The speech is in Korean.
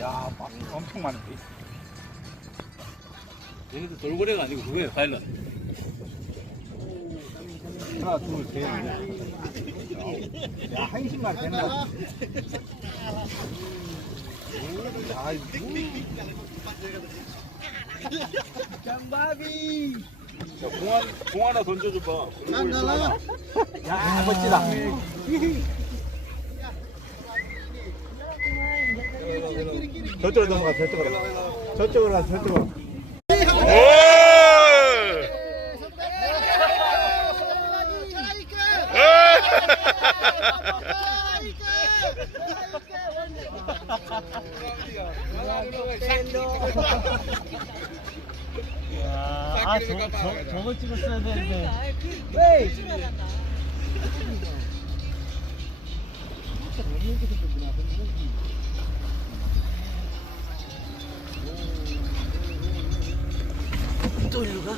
야, 엄청 많은데. 얘네들 돌고래가 아니고 그거예요, 파일럿. 하나, 둘, 셋. 야, 한 신만 된다. 야, 이거. 장바비. 야, 공 하나 던져줘봐. 야, 멋지다. 저쪽으로 넘어가, 저쪽으로. 저쪽으로 가, 저쪽으로. 저거 찍었어야 되는데. 또 일로 가?